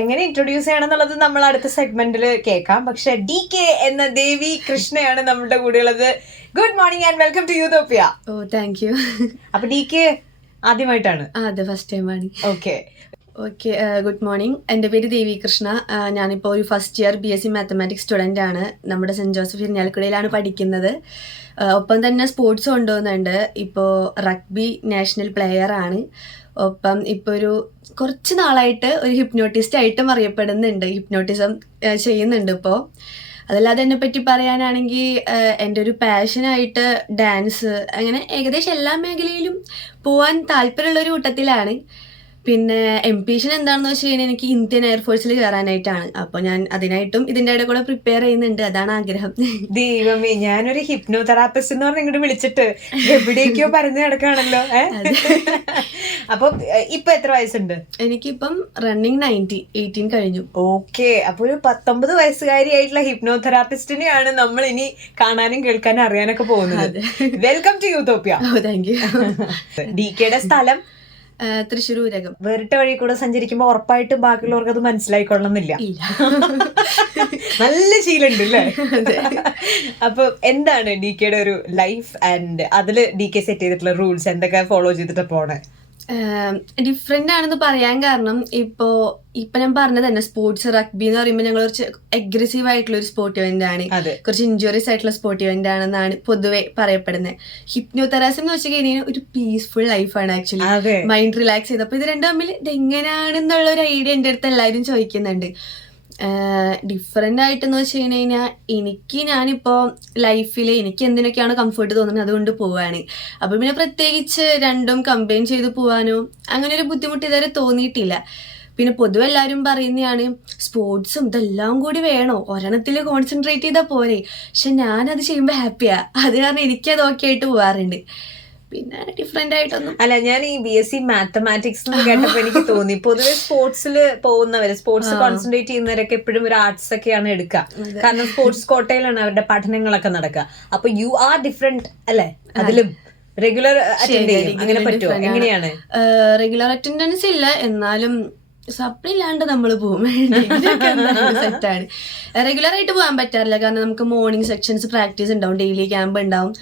എങ്ങനെ ഇൻട്രൊഡ്യൂസ് ചെയ്യണം എന്നുള്ളത് നമ്മൾ അടുത്ത സെഗ്മെന്റിൽ കേൾക്കാം. പക്ഷെ DK എന്ന ദേവി കൃഷ്ണയാണ് നമ്മുടെ കൂടെ ഉള്ളത്. Good morning and welcome to Utopia. ഓ താങ്ക് യു. അപ്പൊ DK ആദ്യമായിട്ടാണ്? അതെ, ഫസ്റ്റ് ടൈം ആണ്. Okay, good morning. എൻ്റെ പേര് ദേവി കൃഷ്ണ. ഞാനിപ്പോൾ ഒരു first year BSc mathematics student ആണ്. നമ്മുടെ സെൻറ്റ് ജോസഫ് ഇരിഞ്ഞാലക്കുടയിലാണ് പഠിക്കുന്നത്. ഒപ്പം തന്നെ സ്പോർട്സ് കൊണ്ടുപോകുന്നുണ്ട്. ഇപ്പോൾ റഗ്ബി നാഷണൽ പ്ലെയർ ആണ്. ഒപ്പം ഇപ്പോൾ കുറച്ച് നാളായിട്ട് ഒരു ഹിപ്നോട്ടിസ്റ്റ് ആയിട്ടും അറിയപ്പെടുന്നുണ്ട്. ഹിപ്നോട്ടിസം ചെയ്യുന്നുണ്ട് ഇപ്പോൾ. അതല്ലാതെ എന്നെ പറ്റി പറയാനാണെങ്കിൽ എൻ്റെ ഒരു പാഷനായിട്ട് ഡാൻസ്, അങ്ങനെ ഏകദേശം എല്ലാ മേഖലയിലും പോകാൻ താല്പര്യമുള്ളൊരു കൂട്ടത്തിലാണ്. പിന്നെ എംബിഷൻ എന്താണെന്ന് വെച്ച് കഴിഞ്ഞാൽ എനിക്ക് ഇന്ത്യൻ എയർഫോഴ്സിൽ കയറാനായിട്ടാണ്. അപ്പോൾ ഞാൻ അതിനായിട്ടും ഇതിൻ്റെ ഇടയിൽ കൂടെ പ്രിപ്പയർ ചെയ്യുന്നുണ്ട്. അതാണ് ആഗ്രഹം. ദൈവമേ, ഞാനൊരു ഹിപ്നോ തെറാപ്പിസ്റ്റ് എന്ന് പറഞ്ഞ് ഇങ്ങോട്ട് വിളിച്ചിട്ട് എവിടേക്കോ പറഞ്ഞു കിടക്കുകയാണല്ലോ. അപ്പൊ ഇപ്പൊ എത്ര വയസ്സുണ്ട്? എനിക്കിപ്പം റണ്ണിങ് 18 കഴിഞ്ഞു. ഓക്കെ, അപ്പൊ ഒരു 19 വയസ്സുകാരിയായിട്ടുള്ള ഹിപ്നോ തെറാപ്പിസ്റ്റിനെയാണ് നമ്മൾ ഇനി കാണാനും കേൾക്കാനും അറിയാനൊക്കെ പോകുന്നത്. Welcome to Utopia. Thank you. DKയുടെ സ്ഥലം തൃശ്ശൂർ ഊരകം. വേറിട്ട വഴി കൂടെ സഞ്ചരിക്കുമ്പോ ഉറപ്പായിട്ടും ബാക്കിയുള്ളവർക്ക് അത് മനസ്സിലായിക്കൊള്ളണമെന്നില്ല. നല്ല ശീലമുണ്ട് അല്ലേ? അപ്പൊ എന്താണ് DKയുടെ ഒരു ലൈഫ് ആൻഡ് അതില് DK സെറ്റ് ചെയ്തിട്ടുള്ള റൂൾസ് എന്തൊക്കെ ഫോളോ ചെയ്തിട്ട് പോണേ? ഡിഫറെന്റ് ആണെന്ന് പറയാൻ കാരണം ഇപ്പൊ ഞാൻ പറഞ്ഞത് തന്നെ, സ്പോർട്സ് റഗ്ബി എന്ന് പറയുമ്പോൾ ഞങ്ങൾ കുറച്ച് അഗ്രസീവ് ആയിട്ടുള്ള ഒരു സ്പോർട്ട് ഇവന്റ് ആണ്, കുറച്ച് ഇഞ്ചുറീസ് ആയിട്ടുള്ള സ്പോർട്ട് ഇവന്റ് ആണെന്നാണ് പൊതുവെ പറയപ്പെടുന്നത്. ഹിപ്നോതെറാപ്പി എന്ന് വെച്ച് കഴിഞ്ഞാൽ ഒരു പീസ്ഫുൾ ലൈഫാണ് ആക്ച്വലി. മൈൻഡ് റിലാക്സ് ചെയ്ത്. അപ്പൊ ഇത് രണ്ടും തമ്മിൽ ഇതെങ്ങനെയാണെന്നുള്ള ഒരു ഐഡിയ എൻ്റെ അടുത്ത് എല്ലാവരും ചോദിക്കുന്നുണ്ട്. ഡിഫറെൻ്റ് ആയിട്ടെന്ന് വെച്ച് കഴിഞ്ഞാൽ ഞാനിപ്പോൾ ലൈഫിൽ എനിക്ക് എന്തിനൊക്കെയാണ് കംഫർട്ട് തോന്നുന്നത് അതുകൊണ്ട് പോവാണ്. അപ്പം പിന്നെ പ്രത്യേകിച്ച് രണ്ടും കമ്പൈൻ ചെയ്ത് പോകാനോ അങ്ങനെ ഒരു ബുദ്ധിമുട്ട് ഇതുവരെ തോന്നിയിട്ടില്ല. പിന്നെ പൊതുവെ എല്ലാവരും പറയുന്നതാണ് സ്പോർട്സും ഇതെല്ലാം കൂടി വേണോ, ഒരെണ്ണത്തിൽ കോൺസെൻട്രേറ്റ് ചെയ്താൽ പോരെ. പക്ഷെ ഞാനത് ചെയ്യുമ്പോൾ ഹാപ്പിയാ. അത് കാരണം എനിക്കത് ഓക്കെ ആയിട്ട് പോകാറുണ്ട്. പിന്നെ ഡിഫറെന്റ് ആയിട്ടൊന്നും അല്ല. ഞാൻ ഈ BSc മാത്തമാറ്റിക്സ് എന്ന് കേട്ടപ്പോ എനിക്ക് തോന്നി പൊതുവെ സ്പോർട്സിൽ പോകുന്നവര്, സ്പോർട്സ് കോൺസെൻട്രേറ്റ് ചെയ്യുന്നവരൊക്കെ എപ്പോഴും ഒരു ആർട്സ് ഒക്കെയാണ് എടുക്കുക. കാരണം സ്പോർട്സ് കോട്ടയിലാണ് അവരുടെ പഠനങ്ങളൊക്കെ നടക്കുക. അപ്പൊ യു ആർ ഡിഫറെന്റ് അല്ലെ? അതിലും റെഗുലർ അറ്റൻഡ് ചെയ്യും, അങ്ങനെ പറ്റുമോ? എങ്ങനെയാണ്? റെഗുലർ അറ്റൻഡൻസ് ഇല്ല, എന്നാലും സപ്ലി ഇല്ലാണ്ട് നമ്മൾ പോകും. സെറ്റാണ്. റെഗുലർ ആയിട്ട് പോകാൻ പറ്റാറില്ല, കാരണം നമുക്ക് മോർണിംഗ് സെക്ഷൻസ് പ്രാക്ടീസ് ഉണ്ടാവും, ഡെയിലി ക്യാമ്പ് ഉണ്ടാവും.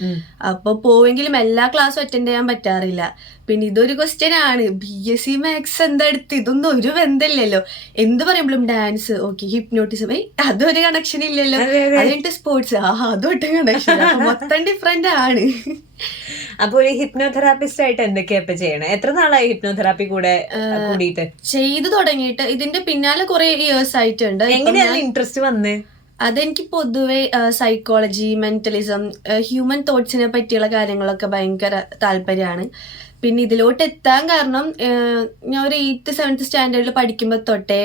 അപ്പൊ പോവെങ്കിലും എല്ലാ ക്ലാസ്സും അറ്റൻഡ് ചെയ്യാൻ പറ്റാറില്ല. പിന്നെ ഇതൊരു ക്വസ്റ്റ്യൻ ആണ്, BSc മാത്സ് എന്താ എടുത്ത്? ഇതൊന്നും ഒരു ബന്ധമില്ലല്ലോ. എന്ത് പറയുമ്പോഴും ഡാൻസ് ഓക്കെ, ഹിപ്നോട്ടിസം അതൊരു കണക്ഷൻ ഇല്ലല്ലോ. അതിട്ട് സ്പോർട്സ് അതൊട്ട് കണക്ഷൻ, മൊത്തം ഡിഫറെന്റ് ആണ്. അപ്പൊ ഒരു ഹിപ്നോതെറാപ്പിസ്റ്റ് ആയിട്ട് എന്തൊക്കെയാ ഇപ്പൊ ചെയ്യണേ? എത്ര നാളായി ഹിപ്നോതെറാപ്പി കൂടിയിട്ട് ചെയ്തു തുടങ്ങിയിട്ട്? ഇതിന്റെ പിന്നാലെ കുറെ ഇയേഴ്സ് ആയിട്ടുണ്ട്. എങ്ങനെയാണ് ഇൻട്രസ്റ്റ് വന്നേ? അതെനിക്ക് പൊതുവെ സൈക്കോളജി, മെന്റലിസം, ഹ്യൂമൻ തോട്ട്സിനെ പറ്റിയുള്ള കാര്യങ്ങളൊക്കെ ഭയങ്കര താല്പര്യമാണ്. പിന്നെ ഇതിലോട്ട് എത്താൻ കാരണം ഞാൻ ഒരു 8th 7th സ്റ്റാൻഡേർഡിൽ പഠിക്കുമ്പോൾ തൊട്ടേ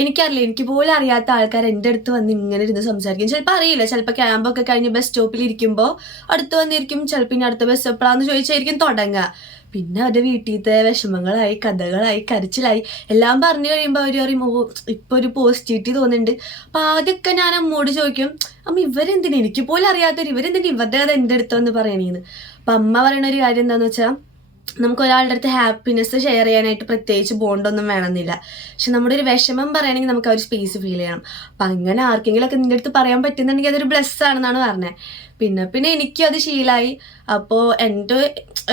എനിക്കറിയില്ല, എനിക്ക് പോലും അറിയാത്ത ആൾക്കാർ എൻ്റെ അടുത്ത് വന്ന് ഇങ്ങനെ ഇരുന്ന് സംസാരിക്കും. ചിലപ്പോൾ അറിയില്ല, ചിലപ്പോൾ ക്യാമ്പൊക്കെ കഴിഞ്ഞ് ബസ് സ്റ്റോപ്പിൽ ഇരിക്കുമ്പോൾ അടുത്ത് വന്നിരിക്കും. ചിലപ്പോൾ ഇനി അടുത്ത ബസ് എപ്പോഴാന്ന് ചോദിച്ചായിരിക്കും തുടങ്ങുക. പിന്നെ അവരുടെ വീട്ടിലത്തെ വിഷമങ്ങളായി, കഥകളായി, കരച്ചിലായി എല്ലാം പറഞ്ഞു കഴിയുമ്പോൾ അവർ പറയും, ഓ ഇപ്പൊ ഒരു പോസിറ്റിവിറ്റി തോന്നുന്നുണ്ട്. അപ്പൊ ആദ്യമൊക്കെ ഞാൻ അമ്മോട് ചോദിക്കും, അമ്മ ഇവരെന്തിനാ, എനിക്ക് പോലും അറിയാത്തവർ ഇവരെന്തിനാ ഇവരുടെ കഥ എൻ്റെ അടുത്തെന്ന് പറയണേന്ന്. അപ്പൊ അമ്മ പറയണ ഒരു കാര്യം എന്താന്ന് വെച്ചാൽ, നമുക്ക് ഒരാളുടെ അടുത്ത് ഹാപ്പിനെസ് ഷെയർ ചെയ്യാനായിട്ട് പ്രത്യേകിച്ച് ബോണ്ടൊന്നും വേണമെന്നില്ല. പക്ഷെ നമ്മുടെ ഒരു വിഷമം പറയണമെങ്കിൽ നമുക്ക് ആ ഒരു സ്പേസ് ഫീൽ ചെയ്യണം. അപ്പം അങ്ങനെ ആർക്കെങ്കിലും ഒക്കെ നിന്റെ അടുത്ത് പറയാൻ പറ്റുന്നുണ്ടെങ്കിൽ അതൊരു ബ്ലെസ് ആണെന്നാണ് പറഞ്ഞത്. പിന്നെ എനിക്കും അത് ശീലമായി. അപ്പോൾ എൻ്റെ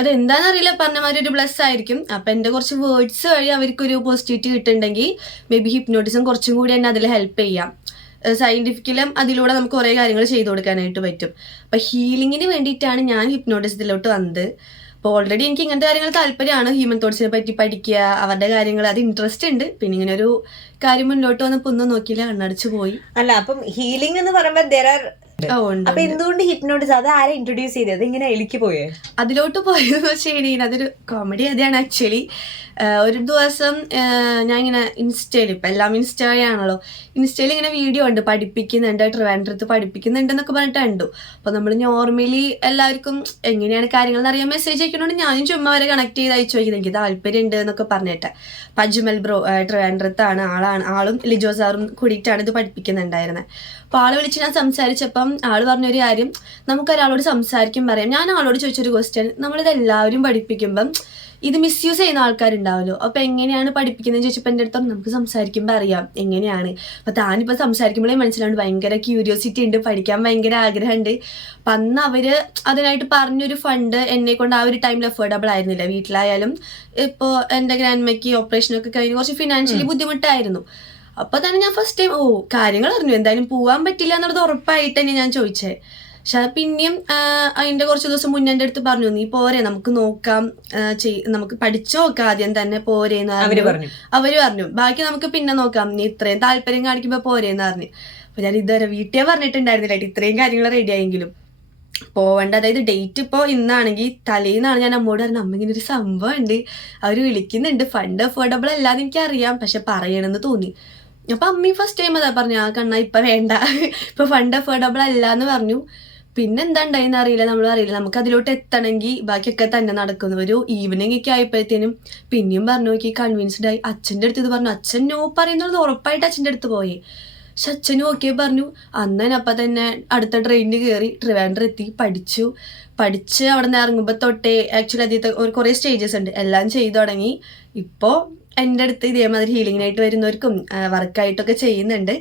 അതെന്താണെന്നറിയില്ല, പറഞ്ഞ മാതിരി ഒരു ബ്ലെസ് ആയിരിക്കും. അപ്പം എൻ്റെ കുറച്ച് വേർഡ്സ് വഴി അവർക്കൊരു പോസിറ്റിവിറ്റി കിട്ടുന്നുണ്ടെങ്കിൽ മേ ബി ഹിപ്നോട്ടിസം കുറച്ചും കൂടി എന്നെ അതിൽ ഹെൽപ്പ് ചെയ്യാം. സയന്റിഫിക്കലും അതിലൂടെ നമുക്ക് കുറേ കാര്യങ്ങൾ ചെയ്തു കൊടുക്കാനായിട്ട് പറ്റും. അപ്പം ഹീലിങ്ങിന് വേണ്ടിയിട്ടാണ് ഞാൻ ഹിപ്നോട്ടിസത്തിലോട്ട് വന്നത്. അപ്പോൾ ഓൾറെഡി എനിക്ക് ഇങ്ങനത്തെ കാര്യങ്ങൾ താല്പര്യമാണ്, ഹ്യൂമൻ തോട്ട്സിനെ പറ്റി പഠിക്കുക, അവരുടെ കാര്യങ്ങൾ, അത് ഇൻട്രസ്റ്റ് ഉണ്ട്. പിന്നെ ഇങ്ങനെ ഒരു കാര്യം മുന്നോട്ട് വന്നപ്പോൾ ഒന്നും നോക്കിയില്ല, കണ്ണടച്ചു പോയി. അല്ല, അപ്പം ഹീലിംഗ് എന്ന് പറയുമ്പോൾ അപ്പൊ എന്തുകൊണ്ട് ഹിപ്നോട്ടിസം? അത് ആരെ ഇൻട്രൊഡ്യൂസ് ചെയ്തത്? ഇങ്ങനെ എലിക്ക് പോയേ? അതിലോട്ട് പോയതെന്ന് വെച്ച് കഴിഞ്ഞാൽ അതൊരു കോമഡി കഥയാണ് ആക്ച്വലി. ഒരു ദിവസം ഞാൻ ഇങ്ങനെ ഇൻസ്റ്റയിൽ, ഇപ്പം എല്ലാം ഇൻസ്റ്റ വഴിയാണല്ലോ, ഇൻസ്റ്റയിൽ ഇങ്ങനെ വീഡിയോ ഉണ്ട്, പഠിപ്പിക്കുന്നുണ്ട്, ട്രിവാൻഡ്രത്ത് പഠിപ്പിക്കുന്നുണ്ട് എന്നൊക്കെ പറഞ്ഞിട്ട് കണ്ടു. അപ്പോൾ നമ്മൾ നോർമലി എല്ലാവർക്കും എങ്ങനെയാണ് കാര്യങ്ങൾ എന്നറിയാൻ മെസ്സേജ് അയക്കുന്നതുകൊണ്ട് ഞാനും ചുമ്മാ വരെ കണക്ട് ചെയ്ത് അയച്ചു നോക്കിയത്, എനിക്ക് താല്പര്യം ഉണ്ട് എന്നൊക്കെ പറഞ്ഞിട്ട്. അജ്മൽ ബ്രോ ട്രിവാൻഡ്രത്താണ്, ആളും ലിജോ സാറും കൂടിയിട്ടാണ് ഇത് പഠിപ്പിക്കുന്നുണ്ടായിരുന്നത്. അപ്പോൾ ആളെ വിളിച്ച് ഞാൻ സംസാരിച്ചപ്പം ആൾ പറഞ്ഞൊരു കാര്യം, നമുക്കൊരാളോട് സംസാരിക്കും പറയാം. ഞാൻ ആളോട് ചോദിച്ചൊരു ക്വസ്റ്റ്യൻ, നമ്മളിത് എല്ലാവരും പഠിപ്പിക്കുമ്പം ഇത് മിസ്യൂസ് ചെയ്യുന്ന ആൾക്കാരുണ്ടാവുമല്ലോ. അപ്പൊ എങ്ങനെയാണ് പഠിപ്പിക്കുന്നത് ചോദിച്ചപ്പോൾ എൻ്റെ അടുത്ത് നമുക്ക് സംസാരിക്കുമ്പോൾ അറിയാം എങ്ങനെയാണ്. അപ്പൊ താനിപ്പോൾ സംസാരിക്കുമ്പോഴേ മനസ്സിലാവുണ്ട് ഭയങ്കര ക്യൂരിയോസിറ്റി ഉണ്ട്, പഠിക്കാൻ ഭയങ്കര ആഗ്രഹമുണ്ട്. അപ്പൊ അന്ന് അവര് അതിനായിട്ട് പറഞ്ഞൊരു ഫണ്ട് എന്നെ കൊണ്ട് ആ ഒരു ടൈമിൽ അഫോർഡബിൾ ആയിരുന്നില്ല. വീട്ടിലായാലും ഇപ്പോൾ എൻ്റെ ഗ്രാൻഡ്മയ്ക്ക് ഓപ്പറേഷനൊക്കെ കഴിഞ്ഞ് കുറച്ച് ഫിനാൻഷ്യലി ബുദ്ധിമുട്ടായിരുന്നു. അപ്പൊ തന്നെ ഞാൻ ഫസ്റ്റ് ടൈം കാര്യങ്ങൾ അറിഞ്ഞു, എന്തായാലും പോകാൻ പറ്റില്ല എന്നുള്ളത് ഉറപ്പായിട്ട് തന്നെ ഞാൻ ചോദിച്ചേ. പക്ഷെ പിന്നെയും അതിന്റെ കുറച്ച് ദിവസം മുന്നേ എൻ്റെ അടുത്ത് പറഞ്ഞു, നീ പോരെ നമുക്ക് നോക്കാം, നമുക്ക് പഠിച്ചു നോക്കാം ആദ്യം തന്നെ പോരേന്ന് പറഞ്ഞു. അവര് പറഞ്ഞു ബാക്കി നമുക്ക് പിന്നെ നോക്കാം, നീ ഇത്രയും താല്പര്യം കാണിക്കുമ്പോ പോരേന്ന് പറഞ്ഞു. അപ്പൊ ഞാൻ ഇതുവരെ വീട്ടിൽ പറഞ്ഞിട്ടുണ്ടായിരുന്നില്ല ഇത്രയും കാര്യങ്ങൾ റെഡി ആയെങ്കിലും പോവേണ്ട. അതായത് ഡേറ്റ് ഇപ്പോൾ ഇന്നാണെങ്കിൽ തലേന്നാണ് ഞാൻ അമ്മോട് പറഞ്ഞത്, അമ്മ ഇങ്ങനെ ഒരു സംഭവം ഉണ്ട്, അവര് വിളിക്കുന്നുണ്ട്, ഫണ്ട് അഫോർഡബിൾ അല്ലാതെ എനിക്കറിയാം പക്ഷെ പറയണമെന്ന് തോന്നി. അപ്പൊ അമ്മയും ഫസ്റ്റ് ടൈം അതാ പറഞ്ഞു, ആ കണ്ണ ഇപ്പൊ വേണ്ട, ഇപ്പൊ ഫണ്ട് അഫോർഡബിൾ അല്ല എന്ന് പറഞ്ഞു. പിന്നെ എന്താ ഉണ്ടായിന്ന് അറിയില്ല, നമ്മളറിയില്ല. നമുക്ക് അതിലോട്ട് എത്തണമെങ്കിൽ ബാക്കിയൊക്കെ തന്നെ നടക്കുന്നു. ഒരു ഈവനിങ് ഒക്കെ ആയപ്പോഴത്തേനും പിന്നെയും പറഞ്ഞു നോക്കി കൺവിൻസ്ഡ് ആയി. അച്ഛൻ്റെ അടുത്ത് ഇത് പറഞ്ഞു, അച്ഛൻ നോ പറയുന്നത് ഉറപ്പായിട്ട് അച്ഛൻ്റെ അടുത്ത് പോയി. പക്ഷെ അച്ഛനും ഓക്കെ പറഞ്ഞു. അന്നപ്പം തന്നെ അടുത്ത ട്രെയിനിന് കയറി ട്രിവാൻഡ്രം എത്തി, പഠിച്ച് അവിടെ നിന്ന് ഇറങ്ങുമ്പോൾ തൊട്ടേ ആക്ച്വലി അതിൽ കുറേ സ്റ്റേജസ് ഉണ്ട്, എല്ലാം ചെയ്തു തുടങ്ങി. ഇപ്പോൾ എൻ്റെ അടുത്ത് ഇതേമാതിരി ഹീലിങ്ങിനായിട്ട് വരുന്നവർക്കും വർക്കായിട്ടൊക്കെ ചെയ്യുന്നുണ്ട്.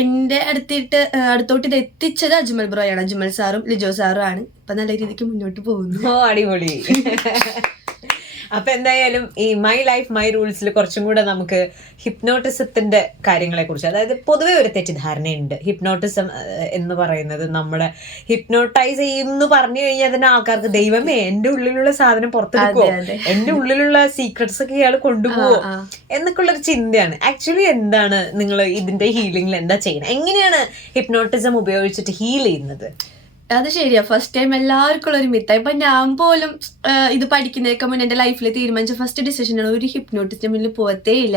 എൻ്റെ അടുത്തോട്ട് ഇത് എത്തിച്ചത് അജ്മൽ ബ്രോയാണ്, അജ്മൽ സാറും ലിജോ സാറും ആണ്. ഇപ്പൊ നല്ല രീതിക്ക് മുന്നോട്ട് പോകുന്നു. അടിപൊളി. അപ്പൊ എന്തായാലും ഈ മൈ ലൈഫ് മൈ റൂൾസിൽ കുറച്ചും കൂടെ നമുക്ക് ഹിപ്നോട്ടിസത്തിന്റെ കാര്യങ്ങളെ കുറിച്ച്, അതായത് പൊതുവെ ഒരു തെറ്റിദ്ധാരണയുണ്ട് ഹിപ്നോട്ടിസം എന്ന് പറയുന്നത് നമ്മളെ ഹിപ്നോട്ടൈസ് ചെയ്യുന്നു പറഞ്ഞു കഴിഞ്ഞാൽ തന്നെ ആൾക്കാർക്ക് ദൈവമേ എന്റെ ഉള്ളിലുള്ള സാധനം പുറത്തെടുക്കുവോ, എന്റെ ഉള്ളിലുള്ള സീക്രട്സ് ഒക്കെ ഇയാൾ കൊണ്ടുപോവോ എന്നൊക്കെ ഉള്ളൊരു ചിന്തയാണ്. ആക്ച്വലി എന്താണ് നിങ്ങൾ ഇതിന്റെ ഹീലിംഗിൽ എന്താ ചെയ്യുന്നത്, എങ്ങനെയാണ് ഹിപ്നോട്ടിസം ഉപയോഗിച്ചിട്ട് ഹീൽ ചെയ്യുന്നത്? അത് ശരിയാ, ഫസ്റ്റ് ടൈം എല്ലാവർക്കും ഉള്ള ഒരു മിത്ത. ഇപ്പൊ ഞാൻ പോലും ഇത് പഠിക്കുന്നതൊക്കെ മുന്നേ എന്റെ ലൈഫിൽ തീരുമാനിച്ച ഫസ്റ്റ് ഡിസിഷനാണ് ഒരു ഹിപ്നോട്ടിസമിൽ പോകത്തേ ഇല്ല.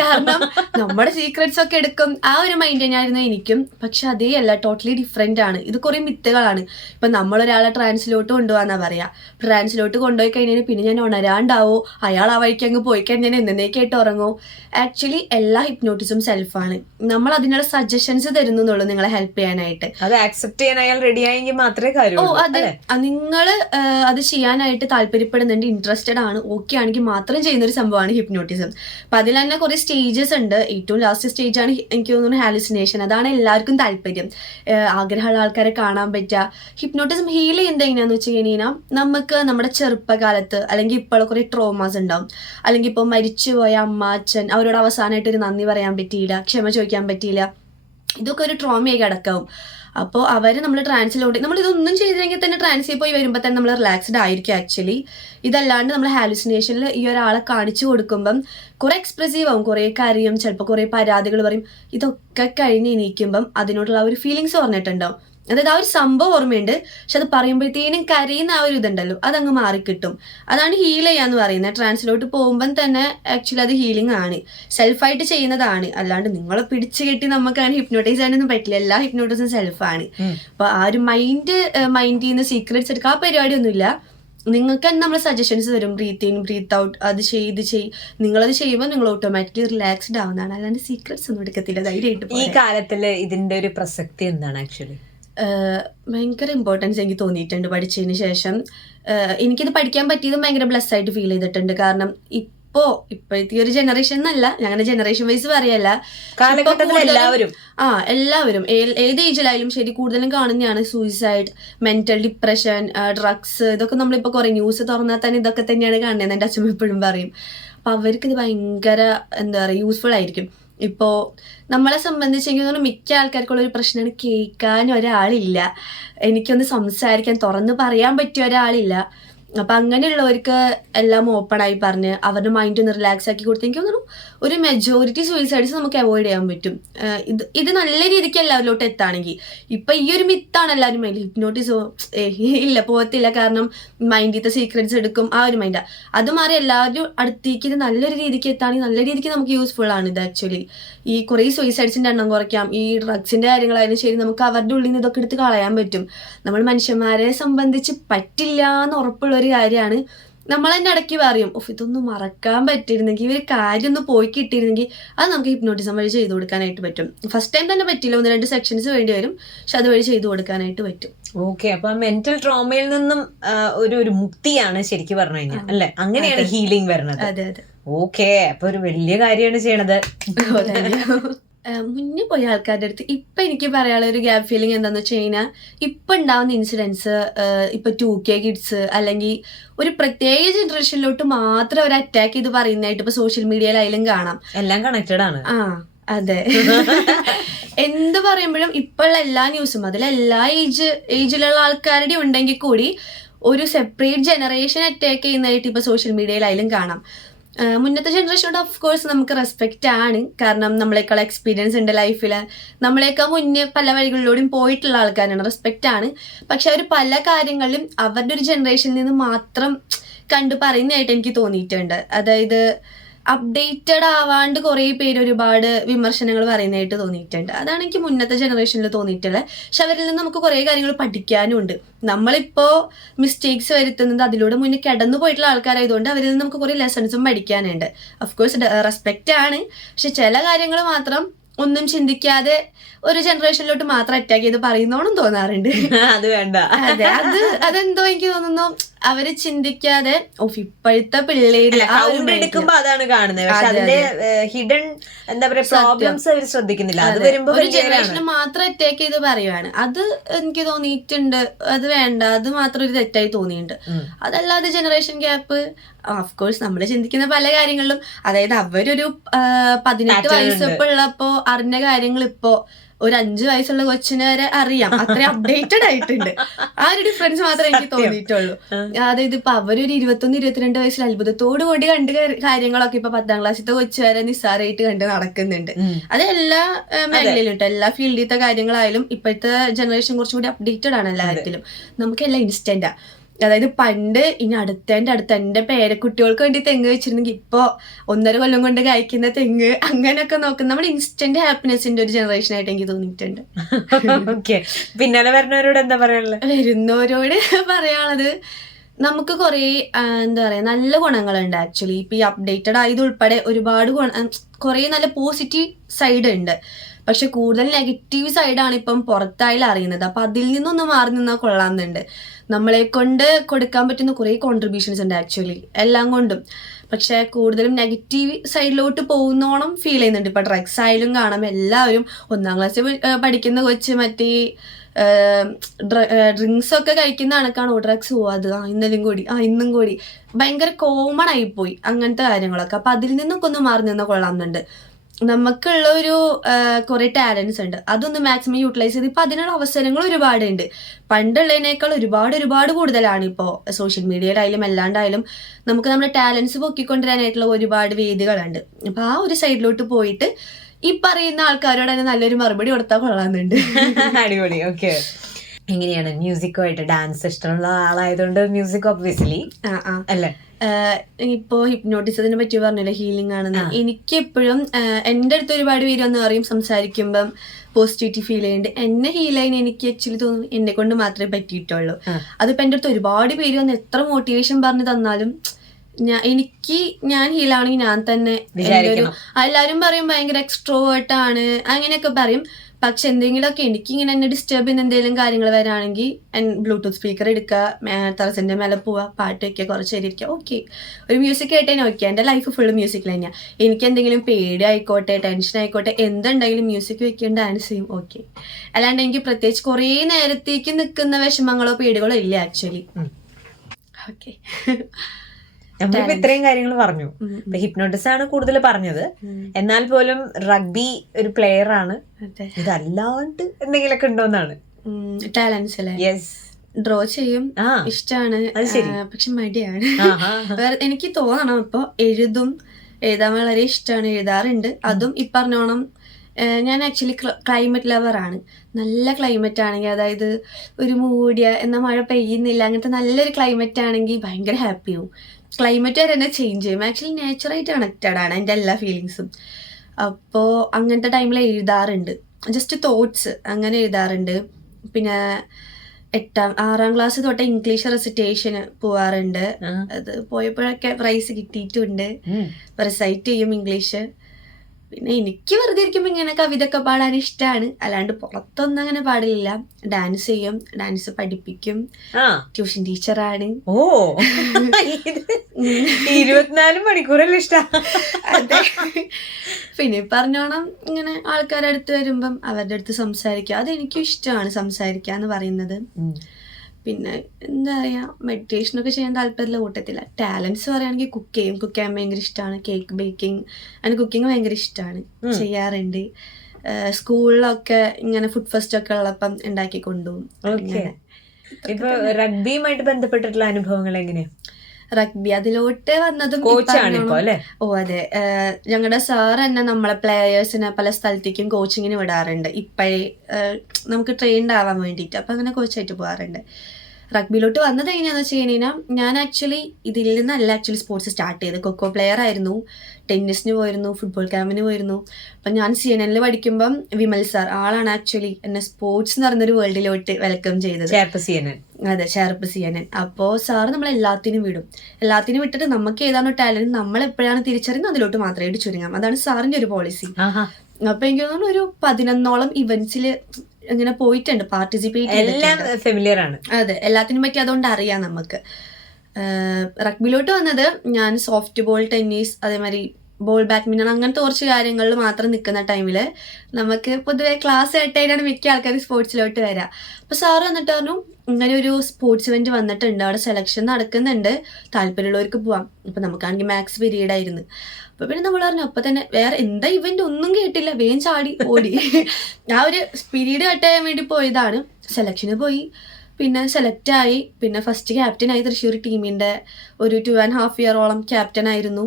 കാരണം നമ്മുടെ സീക്രട്സ് ഒക്കെ എടുക്കും ആ ഒരു മൈൻഡ് തന്നെയായിരുന്നു എനിക്കും. പക്ഷെ അതേ അല്ല, ടോട്ടലി ഡിഫറെന്റ് ആണ്. ഇത് കുറെ മിത്തുകളാണ്. ഇപ്പൊ നമ്മളൊരാളെ ട്രാൻസിലോട്ട് കൊണ്ടുപോകാന്നാ പറയാ. ട്രാൻസിലോട്ട് കൊണ്ടുപോയി കഴിഞ്ഞാൽ പിന്നെ ഞാൻ ഉണരാണ്ടാവോ, അയാൾ ആ വഴിക്ക് അങ്ങ് പോയി കഴിഞ്ഞാൽ എന്നേക്കായിട്ട് ഉറങ്ങോ. ആക്ച്വലി എല്ലാ ഹിപ്നോട്ടിസും സെൽഫാണ്. നമ്മൾ അതിനുള്ള സജഷൻസ് തരുന്നു എന്നുള്ളൂ നിങ്ങളെ ഹെൽപ്പ് ചെയ്യാനായിട്ട്. അത് ആക്സെപ്റ്റ് ചെയ്യാൻ അയാൾ റെഡിയായി മാത്രമേ കാര്യമുള്ളൂ. അതെ, നിങ്ങള് അത് ചെയ്യാനായിട്ട് താല്പര്യപ്പെടുന്നുണ്ട്, ഇൻട്രസ്റ്റഡ് ആണ്, ഓക്കെ ആണെങ്കിൽ മാത്രം ചെയ്യുന്ന ഒരു സംഭവമാണ് ഹിപ്നോട്ടിസം. അപ്പൊ അതിൽ തന്നെ കുറെ സ്റ്റേജസ് ഉണ്ട്. ഏറ്റവും ലാസ്റ്റ് സ്റ്റേജ് ആണ് എനിക്ക് തോന്നുന്നു ഹാലുസിനേഷൻ. അതാണ് എല്ലാവർക്കും താല്പര്യം, ആഗ്രഹമുള്ള ആൾക്കാരെ കാണാൻ പറ്റുക. ഹിപ്നോട്ടിസം ഹീൽ ചെയ്യുന്നത് എങ്ങനെയാന്ന് വെച്ച് കഴിഞ്ഞാൽ നമുക്ക് നമ്മുടെ ചെറുപ്പകാലത്ത് അല്ലെങ്കിൽ ഇപ്പോൾ കുറെ ട്രോമാസ് ഉണ്ടാവും, അല്ലെങ്കിൽ ഇപ്പോൾ മരിച്ചുപോയ അമ്മ അച്ഛൻ അവരോട് അവസാനമായിട്ട് ഒരു നന്ദി പറയാൻ പറ്റിയില്ല, ക്ഷമ ചോദിക്കാൻ പറ്റിയില്ല, ഇതൊക്കെ ഒരു ട്രോമയായി കിടക്കാവും. അപ്പോൾ അവർ നമ്മൾ ട്രാൻസിലോട്ട്, നമ്മൾ ഇതൊന്നും ചെയ്തില്ലെങ്കിൽ തന്നെ ട്രാൻസിൽ പോയി വരുമ്പോൾ തന്നെ നമ്മൾ റിലാക്സ്ഡ് ആയിരിക്കും ആക്ച്വലി. ഇതല്ലാണ്ട് നമ്മൾ ഹാലുസിനേഷനിൽ ഈ ഒരാളെ കാണിച്ചു കൊടുക്കുമ്പം കുറെ എക്സ്പ്രസീവ് ആവും, കുറെ കരയും, ചിലപ്പോൾ കുറെ പരാതികൾ പറയും. ഇതൊക്കെ കഴിഞ്ഞ് എണീക്കുമ്പം അതിനോടുള്ള ആ ഒരു ഫീലിങ്സ് പറഞ്ഞിട്ടുണ്ടാവും. അതായത് ആ ഒരു സംഭവം ഓർമ്മയുണ്ട്, പക്ഷെ അത് പറയുമ്പോഴത്തേനും കരയുന്ന ആ ഒരു ഇതുണ്ടല്ലോ അതങ്ങ് മാറിക്കിട്ടും. അതാണ് ഹീൽ ചെയ്യാന്ന് പറയുന്നത്. ട്രാൻസിലോട്ട് പോകുമ്പം തന്നെ ആക്ച്വലി അത് ഹീലിംഗ് ആണ്, സെൽഫായിട്ട് ചെയ്യുന്നതാണ്. അല്ലാണ്ട് നിങ്ങളെ പിടിച്ചു കെട്ടി നമുക്ക് അങ്ങനെ ഹിപ്നോട്ടൈസ് ചെയ്യാനൊന്നും പറ്റില്ല. എല്ലാ ഹിപ്നോട്ടിസും സെൽഫാണ്. അപ്പൊ ആ ഒരു മൈൻഡ് ചെയ്യുന്ന സീക്രറ്റ്സ് എടുക്കുക ആ പരിപാടി ഒന്നുമില്ല. നിങ്ങൾക്ക് തന്നെ നമ്മൾ സജഷൻസ് തരും, ബ്രീത്ത് ഇൻ ബ്രീത്ത് ഔട്ട്, അത് ഇത് നിങ്ങളത് ചെയ്യുമ്പോൾ നിങ്ങൾ ഓട്ടോമാറ്റിക്കലി റിലാക്സ്ഡ് ആവുന്നതാണ്. അല്ലാണ്ട് സീക്രറ്റ്സ് ഒന്നും എടുക്കത്തില്ല, ധൈര്യമായിട്ട്. ഈ കാലത്തില് ഇതിന്റെ ഒരു പ്രസക്തി എന്താണ് ആക്ച്വലി? ഭയങ്കര ഇമ്പോർട്ടൻസ് എനിക്ക് തോന്നിയിട്ടുണ്ട് പഠിച്ചതിന് ശേഷം. എനിക്കിത് പഠിക്കാൻ പറ്റിയതും ഭയങ്കര ബ്ലെസ് ആയിട്ട് ഫീൽ ചെയ്തിട്ടുണ്ട്. കാരണം ഇപ്പോഴത്തെ ഒരു ജനറേഷൻ എന്നല്ല, ഞങ്ങളുടെ ജനറേഷൻ വൈസ് പറയല്ല, എല്ലാവരും ഏത് ഏജിലായാലും ശരി കൂടുതലും കാണുന്നതാണ് സൂയിസൈഡ്, മെന്റൽ ഡിപ്രഷൻ, ഡ്രഗ്സ്. ഇതൊക്കെ നമ്മളിപ്പോൾ കുറെ ന്യൂസ് തുറന്നാൽ തന്നെ ഇതൊക്കെ തന്നെയാണ് കാണുന്നത്. എൻ്റെ അച്ഛൻ എപ്പോഴും പറയും. അപ്പൊ അവർക്ക് ഇത് ഭയങ്കര എന്താ പറയുക യൂസ്ഫുൾ ആയിരിക്കും. ഇപ്പോൾ നമ്മളെ സംബന്ധിച്ച് എനിക്ക് തോന്നുന്നു മിക്ക ആൾക്കാർക്കുള്ള ഒരു പ്രശ്നമാണ് കേൾക്കാൻ ഒരാളില്ല, എനിക്കൊന്ന് സംസാരിക്കാൻ തുറന്ന് പറയാൻ പറ്റിയ ഒരാളില്ല. അപ്പം അങ്ങനെയുള്ളവർക്ക് എല്ലാം ഓപ്പണായി പറഞ്ഞ് അവരുടെ മൈൻഡ് ഒന്ന് റിലാക്സ് ആക്കി കൊടുത്ത് എനിക്ക് തോന്നുന്നു ഒരു മെജോറിറ്റി സൂയിസൈഡ്സ് നമുക്ക് അവോയ്ഡ് ചെയ്യാൻ പറ്റും. ഇത് നല്ല രീതിക്ക് എല്ലാവരിലോട്ട് എത്താണെങ്കിൽ. ഇപ്പം ഈ ഒരു മിത്താണ് എല്ലാവരും മൈൻഡ്, ഹിപ്നോട്ടിസോ ഇല്ല പോകത്തില്ല കാരണം മൈൻഡിത്തെ സീക്രറ്റ്സ് എടുക്കും, ആ ഒരു മൈൻഡാണ്. അത് മാറി എല്ലാവരും അടുത്തേക്ക് ഇത് നല്ലൊരു രീതിക്ക് എത്താണെങ്കിൽ നല്ല രീതിക്ക് നമുക്ക് യൂസ്ഫുൾ ആണ് ഇത് ആക്ച്വലി. ഈ കുറേ സൂയിസൈഡ്സിൻ്റെ എണ്ണം കുറയ്ക്കാം. ഈ ഡ്രഗ്സിൻ്റെ കാര്യങ്ങളായാലും ശരി നമുക്ക് അവരുടെ ഉള്ളിൽ നിന്ന് ഇതൊക്കെ എടുത്ത് കളയാൻ പറ്റും. നമ്മൾ മനുഷ്യന്മാരെ സംബന്ധിച്ച് പറ്റില്ല എന്ന് ഉറപ്പുള്ള ഒരു കാര്യമാണ് നമ്മൾ തന്നെ ഇടയ്ക്ക് പറയും ഇതൊന്നും മറക്കാൻ പറ്റിയിരുന്നെങ്കിൽ ഒരു കാര്യം ഒന്ന് പോയി കിട്ടിയിരുന്നെങ്കിൽ അത് നമുക്ക് ഹിപ്നോട്ടിസം വഴി ചെയ്തു കൊടുക്കാനായിട്ട് പറ്റും. ഫസ്റ്റ് ടൈം തന്നെ പറ്റില്ല, 1-2 സെക്ഷൻസ് വേണ്ടി വരും, പക്ഷെ അതുവഴി ചെയ്തു കൊടുക്കാനായിട്ട് പറ്റും. ഓക്കെ, അപ്പൊ മെന്റൽ ട്രോമയിൽ നിന്നും ഒരു മുക്തിയാണ് ശരിക്കും പറഞ്ഞു കഴിഞ്ഞാൽ അല്ലെ, അങ്ങനെയാണ് ഹീലിംഗ് വരുന്നത്. അതെ അതെ. ഓക്കെ, അപ്പൊ ഒരു വലിയ കാര്യമാണ് ചെയ്യണത്. മുന്നേ പോയ ആൾക്കാരുടെ അടുത്ത് ഇപ്പൊ എനിക്ക് പറയാനുള്ള ഒരു ഗ്യാപ്പ് ഫീലിംഗ് എന്താന്ന് വെച്ച് കഴിഞ്ഞാൽ, ഇപ്പൊ ഉണ്ടാവുന്ന ഇൻസിഡൻസ് ഇപ്പൊ 2K കിഡ്സ് അല്ലെങ്കിൽ ഒരു പ്രത്യേക ജനറേഷനിലോട്ട് മാത്രം ഒരു അറ്റാക്ക് ചെയ്ത് പറയുന്നതായിട്ട് ഇപ്പൊ സോഷ്യൽ മീഡിയയിലായാലും കാണാം. എല്ലാം കണക്റ്റഡ് ആണ്. അതെ. എന്ത് പറയുമ്പോഴും ഇപ്പോഴുള്ള എല്ലാ ന്യൂസും അതിൽ എല്ലാ ഏജിലുള്ള ആൾക്കാരുടെ ഉണ്ടെങ്കിൽ കൂടി ഒരു സെപ്പറേറ്റ് ജനറേഷൻ അറ്റാക്ക് ചെയ്യുന്നതായിട്ട് ഇപ്പൊ സോഷ്യൽ മീഡിയയിലായാലും കാണാം. മുന്നത്തെ ജനറേഷനോട് ഓഫ് കോഴ്സ് നമുക്ക് റെസ്പെക്റ്റ് ആണ്, കാരണം നമ്മളെക്കാൾ എക്സ്പീരിയൻസ് ഉണ്ട് ലൈഫിൽ, നമ്മളെക്കാൾ മുന്നേ പല വഴികളിലൂടെയും പോയിട്ടുള്ള ആൾക്കാരാണ്, റെസ്പെക്റ്റ് ആണ്. പക്ഷെ അവർ പല കാര്യങ്ങളിലും അവരുടെ ഒരു ജനറേഷനിൽ നിന്ന് മാത്രം കണ്ടു പറയുന്നതായിട്ട് എനിക്ക് തോന്നിയിട്ടുണ്ട്. അതായത് അപ്ഡേറ്റഡ് ആവാണ്ട് കുറേ പേര് ഒരുപാട് വിമർശനങ്ങൾ പറയുന്നതായിട്ട് തോന്നിയിട്ടുണ്ട്. അതാണ് എനിക്ക് മുന്നത്തെ ജനറേഷനിൽ തോന്നിയിട്ടുള്ളത്. പക്ഷെ അവരിൽ നിന്ന് നമുക്ക് കുറേ കാര്യങ്ങൾ പഠിക്കാനും ഉണ്ട്. നമ്മളിപ്പോ മിസ്റ്റേക്സ് വരുത്തുന്നത് അതിലൂടെ മുന്നേ കിടന്നു പോയിട്ടുള്ള ആൾക്കാരായതുകൊണ്ട് അവരിൽ നിന്ന് നമുക്ക് കുറേ ലെസൺസും പഠിക്കാനുണ്ട്. അഫ്കോഴ്സ് റെസ്പെക്റ്റ് ആണ്, പക്ഷെ ചില കാര്യങ്ങൾ മാത്രം ഒന്നും ചിന്തിക്കാതെ ഒരു ജനറേഷനിലോട്ട് മാത്രം അറ്റാക്ക് ചെയ്ത് പറയുന്നോണം തോന്നാറുണ്ട്. അത് വേണ്ട. അതെ, അതെന്തോ എനിക്ക് തോന്നുന്നു അവര് ചിന്തിക്കാതെ ഇപ്പോഴത്തെ പിള്ളേര് എടുക്കുമ്പോ അതാണ് കാണുന്നത്, പക്ഷെ അതിന്റെ ഹിഡൻ എന്താ പറയാ പ്രോബ്ലംസ് അവർ ശ്രദ്ധിക്കുന്നില്ല. അത് വരുമ്പോ ഒരു ജനറേഷന് മാത്രം അറ്റാക്ക് ചെയ്ത് പറയുവാണ്. അത് എനിക്ക് തോന്നിയിട്ടുണ്ട്, അത് വേണ്ട, അത് മാത്രം ഒരു തെറ്റായി തോന്നിയിട്ടുണ്ട്. അതല്ലാതെ ജനറേഷൻ ഗ്യാപ്പ് ഓഫ്കോഴ്സ് നമ്മൾ ചിന്തിക്കുന്ന പല കാര്യങ്ങളിലും, അതായത് അവരൊരു 18 വയസ്സൊക്കെ ഉള്ളപ്പോ അറിഞ്ഞ കാര്യങ്ങൾ ഇപ്പോ ഒരു 5 വയസ്സുള്ള കൊച്ചിനെ വരെ അറിയാം, അത്രയും അപ്ഡേറ്റഡ് ആയിട്ടുണ്ട്. ആ ഒരു ഡിഫറൻസ് മാത്രമേ എനിക്ക് തോന്നിയിട്ടുള്ളൂ. അതായത് ഇപ്പൊ അവരൊരു 21-22 വയസ്സിൽ അത്ഭുതത്തോടു കൂടി കണ്ട് കാര്യങ്ങളൊക്കെ ഇപ്പൊ 10ാം ക്ലാസ്സിലത്തെ കൊച്ചു വരെ നിസ്സാരമായിട്ട് കണ്ട് നടക്കുന്നുണ്ട്. അത് എല്ലാ മേഖലയിലും ഉണ്ട്, എല്ലാ ഫീൽഡിലത്തെ കാര്യങ്ങളായാലും ഇപ്പോഴത്തെ ജനറേഷൻ കുറച്ചും കൂടി അപ്ഡേറ്റഡ് ആണ് എല്ലാ കാര്യത്തിലും. നമുക്കെല്ലാം ഇൻസ്റ്റന്റാ. അതായത് പണ്ട് ഇനി അടുത്ത എന്റെ പേരക്കുട്ടികൾക്ക് വേണ്ടി തെങ്ങ് വെച്ചിരുന്നെങ്കിൽ ഇപ്പൊ 1.5 കൊല്ലം കൊണ്ട് കഴിക്കുന്ന തെങ്ങ്, അങ്ങനെയൊക്കെ നോക്കുന്ന നമ്മൾ ഇൻസ്റ്റന്റ് ഹാപ്പിനെസിന്റെ ഒരു ജനറേഷൻ ആയിട്ട് എനിക്ക് തോന്നിയിട്ടുണ്ട്. പിന്നാലെ വരുന്നവരോട് എന്താ പറയാനുള്ളത്? വരുന്നവരോട് പറയാനുള്ളത്, നമുക്ക് കുറേ എന്താ പറയാ നല്ല ഗുണങ്ങളുണ്ട് ആക്ച്വലി. ഇപ്പൊ ഈ അപ്ഡേറ്റഡ് ആയത് ഉൾപ്പെടെ ഒരുപാട് കുറേ നല്ല പോസിറ്റീവ് സൈഡ് ഉണ്ട്. പക്ഷെ കൂടുതൽ നെഗറ്റീവ് സൈഡാണ് ഇപ്പം പുറത്തായാലും അറിയുന്നത്. അപ്പൊ അതിൽ നിന്നൊന്ന് മാറി നിന്നാൽ കൊള്ളാമെന്നുണ്ട്. നമ്മളെ കൊണ്ട് കൊടുക്കാൻ പറ്റുന്ന കുറേ കോൺട്രിബ്യൂഷൻസ് ഉണ്ട് ആക്ച്വലി എല്ലാം കൊണ്ടും. പക്ഷെ കൂടുതലും നെഗറ്റീവ് സൈഡിലോട്ട് പോകുന്നോണം ഫീൽ ചെയ്യുന്നുണ്ട്. ഇപ്പൊ ഡ്രഗ്സ് ആയാലും കാണാം, എല്ലാവരും 1ാം ക്ലാസ്സിൽ പഠിക്കുന്ന കൊച്ച് മറ്റേ ഡ്രിങ്ക്സ് ഒക്കെ കഴിക്കുന്ന കണക്കാണോ ഡ്രഗ്സ് പോവാത്, ഇന്നും കൂടി ഭയങ്കര കോമൺ ആയിപ്പോയി അങ്ങനത്തെ കാര്യങ്ങളൊക്കെ. അപ്പൊ അതിൽ നിന്നൊക്കെ ഒന്ന് മാറി നിന്നാൽ കൊള്ളാമെന്നുണ്ട്. നമുക്കുള്ള ഒരു കുറെ ടാലൻസ് ഉണ്ട്, അതൊന്ന് മാക്സിമം യൂട്ടിലൈസ് ചെയ്ത് ഇപ്പൊ അതിനുള്ള അവസരങ്ങൾ ഒരുപാടുണ്ട്. പണ്ടുള്ളതിനേക്കാൾ ഒരുപാട് കൂടുതലാണ് ഇപ്പോൾ സോഷ്യൽ മീഡിയയിലായാലും അല്ലാണ്ടായാലും നമുക്ക് നമ്മുടെ ടാലൻസ് പൊക്കിക്കൊണ്ടുവരാനായിട്ടുള്ള ഒരുപാട് വേദികളുണ്ട്. അപ്പൊ ആ ഒരു സൈഡിലോട്ട് പോയിട്ട് ഈ പറയുന്ന ആൾക്കാരോട് തന്നെ നല്ലൊരു മറുപടി കൊടുത്താൽ കൊള്ളാമെന്നുണ്ട്. അടിപൊളി. ഓക്കെ, എങ്ങനെയാണ് മ്യൂസിക്കുമായിട്ട്? ഡാൻസ് ഇഷ്ടമുള്ള ആളായതുകൊണ്ട് മ്യൂസിക് ഒബ്വിയസ്ലി അല്ലേ. ഇപ്പോ ഹിപ്നോട്ടിസത്തിനെ പറ്റി പറഞ്ഞല്ലോ, ഹീലിംഗ് ആണെന്ന്. എനിക്ക് എപ്പോഴും എൻ്റെ അടുത്ത് ഒരുപാട് പേര് വന്ന് പറയും, സംസാരിക്കുമ്പം പോസിറ്റിവിറ്റി ഫീൽ ചെയ്യുന്നുണ്ട്. എന്നെ ഹീൽ ചെയ്യാൻ എനിക്ക് ആക്ച്വലി തോന്നുന്നു എന്നെ കൊണ്ട് മാത്രമേ പറ്റിയിട്ടുള്ളൂ. അതിപ്പോ എൻ്റെ അടുത്ത് ഒരുപാട് പേര് വന്ന് എത്ര മോട്ടിവേഷൻ പറഞ്ഞു തന്നാലും ഞാൻ ഹീലാണെങ്കിൽ ഞാൻ തന്നെ എല്ലാവരും പറയും ഭയങ്കര എക്സ്ട്രോവേർട്ട് ആണ് അങ്ങനെയൊക്കെ പറയും. പക്ഷെ എന്തെങ്കിലുമൊക്കെ എനിക്കിങ്ങനെ എന്നെ ഡിസ്റ്റർബ് ചെയ്യുന്ന എന്തെങ്കിലും കാര്യങ്ങൾ വരാണെങ്കിൽ ബ്ലൂടൂത്ത് സ്പീക്കർ എടുക്കുക, ടെറസിന്റെ മേലെ പോവുക, പാട്ട് വയ്ക്കുക, കുറച്ച് നേരം ഇരിക്കുക, ഓക്കെ ഒരു മ്യൂസിക് ആയിട്ട് തന്നെ വയ്ക്കുക. എൻ്റെ ലൈഫ് ഫുള്ള് മ്യൂസിക്കിൽ തന്നെയാണ്. എനിക്ക് എന്തെങ്കിലും പേടി ആയിക്കോട്ടെ, ടെൻഷൻ ആയിക്കോട്ടെ, എന്തുണ്ടെങ്കിലും മ്യൂസിക് വെക്കുകയും ഡാൻസ് ചെയ്യും, ഓക്കെ. അല്ലാണ്ട് എനിക്ക് പ്രത്യേകിച്ച് കുറേ നേരത്തേക്ക് നിൽക്കുന്ന വിഷമങ്ങളോ പേടികളോ ഇല്ല ആക്ച്വലി. ഓക്കെ, നമ്മളിപ്പോ ഇത്രയും കാര്യങ്ങൾ പറഞ്ഞു. ഹിപ്നോട്ടിസം ആണ് കൂടുതൽ പറഞ്ഞത്, എന്നാൽ പോലും റഗ്ബി ഒരു പ്ലെയർ ആണ്. ഇതല്ലാണ്ട് എന്തെങ്കിലുമൊക്കെ ഉണ്ടോന്നാണ് ടാലൻസ് അല്ലേ? ഡ്രോ ചെയ്യും, ഇഷ്ടമാണ്, പക്ഷെ മടിയാണ്. എനിക്ക് തോന്നണം ഇപ്പൊ എഴുതാൻ വളരെ ഇഷ്ടമാണ്, എഴുതാറുണ്ട്. അതും ഈ പറഞ്ഞോണം ഞാൻ ആക്ച്വലി ക്ലൈമറ്റ് ലവറാണ്. നല്ല ക്ലൈമറ്റ് ആണെങ്കിൽ, അതായത് ഒരു മൂടിയ എന്നാൽ മഴ പെയ്യുന്നില്ല അങ്ങനത്തെ നല്ലൊരു ക്ലൈമറ്റ് ആണെങ്കിൽ ഭയങ്കര ഹാപ്പി ആവും. ക്ലൈമറ്റ് വരെ തന്നെ ചേഞ്ച് ചെയ്യും. ആക്ച്വലി നേച്ചറായിട്ട് കണക്റ്റഡ് ആണ് എൻ്റെ എല്ലാ ഫീലിങ്സും. അപ്പോൾ അങ്ങനത്തെ ടൈമിൽ എഴുതാറുണ്ട്, ജസ്റ്റ് തോട്ട്സ് അങ്ങനെ എഴുതാറുണ്ട്. പിന്നെ 6ാം ക്ലാസ് തൊട്ട് ഇംഗ്ലീഷ് റെസിറ്റേഷന് പോവാറുണ്ട്. അത് പോയപ്പോഴൊക്കെ പ്രൈസ് കിട്ടിയിട്ടുണ്ട്. റെസൈറ്റ് ചെയ്യും ഇംഗ്ലീഷ്. പിന്നെ എനിക്ക് വെറുതെ ഇരിക്കുമ്പോൾ ഇങ്ങനെ കവിത ഒക്കെ പാടാൻ ഇഷ്ടമാണ്. അല്ലാണ്ട് പുറത്തൊന്നും അങ്ങനെ പാടില്ല. ഡാൻസ് ചെയ്യും, ഡാൻസ് പഠിപ്പിക്കും, ട്യൂഷൻ ടീച്ചറാണ്. ഓ 24 മണിക്കൂറല്ലേ ഇഷ്ടം. അതെ. പിന്നെ പറഞ്ഞോണം ഇങ്ങനെ ആൾക്കാരുടെ അടുത്ത് വരുമ്പം അവരുടെ അടുത്ത് സംസാരിക്കുക, അതെനിക്കും ഇഷ്ടമാണ് സംസാരിക്കുക എന്ന് പറയുന്നത്. പിന്നെ എന്താ പറയുക, മെഡിറ്റേഷനൊക്കെ ചെയ്യാൻ താല്പര്യമുള്ള കൂട്ടത്തില്ല. ടാലൻസ് പറയുകയാണെങ്കിൽ കുക്ക് ചെയ്യാൻ ഭയങ്കര ഇഷ്ടമാണ്. കേക്ക് ബേക്കിംഗ് ആൻഡ് കുക്കിംഗ് ഭയങ്കര ഇഷ്ടമാണ്, ചെയ്യാറുണ്ട്. സ്കൂളിലൊക്കെ ഇങ്ങനെ ഫുഡ് ഫെസ്റ്റ് ഒക്കെ ഉള്ളപ്പം ഉണ്ടാക്കി കൊണ്ടുപോകും. ഇപ്പൊ റഗ്ബിയുമായിട്ട് ബന്ധപ്പെട്ടിട്ടുള്ള അനുഭവങ്ങൾ എങ്ങനെയാ? റഗ്ബി അതിലോട്ട് വന്നതും ഓ അതെ, ഞങ്ങളുടെ സാർ തന്നെ നമ്മളെ പ്ലേയേഴ്സിനെ പല സ്ഥലത്തേക്കും കോച്ചിങ്ങിന് വിടാറുണ്ട്. ഇപ്പോഴേ നമുക്ക് ട്രെയിൻഡ് ആവാൻ വേണ്ടിയിട്ട്. അപ്പം അങ്ങനെ കോച്ചായിട്ട് പോകാറുണ്ട്. റഗ്ബിയിലോട്ട് വന്നത് എങ്ങനെയാണെന്ന് വെച്ച് കഴിഞ്ഞാൽ, ഞാൻ ഇതിൽ നിന്നല്ല സ്പോർട്സ് സ്റ്റാർട്ട് ചെയ്തത്. കൊക്കോ പ്ലെയർ ആയിരുന്നു, ടെന്നീസിന് പോയിരുന്നു, ഫുട്ബോൾ ക്യാമ്പിന് പോയിരുന്നു. അപ്പം ഞാൻ CNN പഠിക്കുമ്പം വിമൽ സാർ ആളാണ് എന്നെ സ്പോർട്സ് എന്ന് പറയുന്നൊരു വേൾഡിലോട്ട് വെൽക്കം ചെയ്തത്. അതെ, ചേർപ്പ് CNN. അപ്പോൾ സാറ് നമ്മളെല്ലാത്തിനും വിട്ടിട്ട് നമുക്ക് ഏതാണോ ടാലന്റ് നമ്മൾ എപ്പോഴാണ് തിരിച്ചറിയുന്നത് അതിലോട്ട് മാത്രമായിട്ട് ചുരുങ്ങാം. അതാണ് സാറിന്റെ ഒരു പോളിസി. അപ്പൊ എനിക്ക് തോന്നുന്നു ഒരു 11ഓളം ഇവന്റ്സിൽ ഇങ്ങനെ പോയിട്ടുണ്ട്, പാർട്ടിസിപ്പേറ്റ് ചെയ്തിട്ടുണ്ട്. അതെ, എല്ലാത്തിനും പറ്റി അതുകൊണ്ട് അറിയാം നമുക്ക്. റഗ്ബിയിലോട്ട് വന്നത് ഞാൻ സോഫ്റ്റ് ബോൾ, ടെന്നീസ്, അതേമാതിരി ബോൾ ബാഡ്മിന്റൺ അങ്ങനത്തെ കുറച്ച് കാര്യങ്ങളിൽ മാത്രം നിൽക്കുന്ന ടൈമിൽ നമുക്ക് പൊതുവെ ക്ലാസ് ആയിട്ടാണ് മിക്ക ആൾക്കാർ സ്പോർട്സിലോട്ട് വരിക. അപ്പോൾ സാറ് വന്നിട്ട് പറഞ്ഞു, ഇങ്ങനെ ഒരു സ്പോർട്സ് ഇവന്റ് വന്നിട്ടുണ്ട്, അവിടെ സെലക്ഷൻ നടക്കുന്നുണ്ട്, താല്പര്യമുള്ളവർക്ക് പോവാം. അപ്പം നമുക്കാണെങ്കിൽ മാത്സ് പീരീഡ് ആയിരുന്നു. അപ്പോൾ പിന്നെ നമ്മൾ പറഞ്ഞു, അപ്പം തന്നെ വേറെ എന്താ ഇവന്റ് ഒന്നും കേട്ടില്ല, വേഗം ചാടി ഓടി. ആ ഒരു പീരീഡ് കട്ട് ചെയ്യാൻ വേണ്ടി പോയതാണ്. സെലക്ഷന് പോയി, പിന്നെ സെലക്ട് ആയി. പിന്നെ ഫസ്റ്റ് ക്യാപ്റ്റനായി തൃശ്ശൂർ ടീമിൻ്റെ ഒരു 2.5 ഇയറോളം ക്യാപ്റ്റൻ ആയിരുന്നു.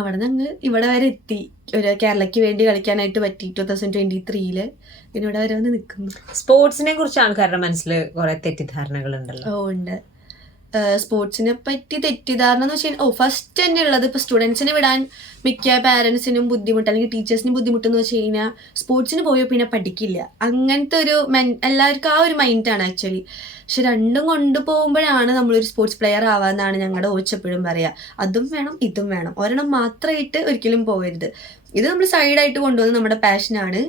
അവിടെ നിന്ന് ഇവിടെ വരെ എത്തി, ഒരു കേരളയ്ക്ക് വേണ്ടി കളിക്കാനായിട്ട് പറ്റി 2023 പിന്നെ ഇവിടെ വരെ വന്ന് നിൽക്കുന്നു. സ്പോർട്സിനെ കുറിച്ച് ആൾക്കാരുടെ മനസ്സിൽ കുറെ തെറ്റിദ്ധാരണകൾ ഉണ്ടല്ലോ. ഉണ്ട്. സ്പോർട്സിനെ പറ്റി തെറ്റിദ്ധാരണ എന്ന് വെച്ച് കഴിഞ്ഞാൽ, ഫസ്റ്റ് തന്നെ ഉള്ളത് ഇപ്പോൾ സ്റ്റുഡൻസിനെ വിടാൻ മിക്ക പാരൻസിനും ബുദ്ധിമുട്ട് അല്ലെങ്കിൽ ടീച്ചേഴ്സിനും ബുദ്ധിമുട്ടെന്ന് വെച്ച് കഴിഞ്ഞാൽ, സ്പോർട്സിന് പോയോ പിന്നെ പഠിക്കില്ല, അങ്ങനത്തെ ഒരു എല്ലാവർക്കും ആ ഒരു മൈൻഡാണ് ആക്ച്വലി. പക്ഷെ രണ്ടും കൊണ്ടുപോകുമ്പോഴാണ് നമ്മളൊരു സ്പോർട്സ് പ്ലെയർ ആവാന്നാണ് ഞങ്ങളുടെ ഓച്ചെപ്പോഴും പറയുക. അതും വേണം ഇതും വേണം, ഒരെണ്ണം മാത്രമായിട്ട് ഒരിക്കലും പോകരുത്. ഇത് നമ്മൾ സൈഡായിട്ട് കൊണ്ടുവന്ന് നമ്മുടെ പാഷനാണ്.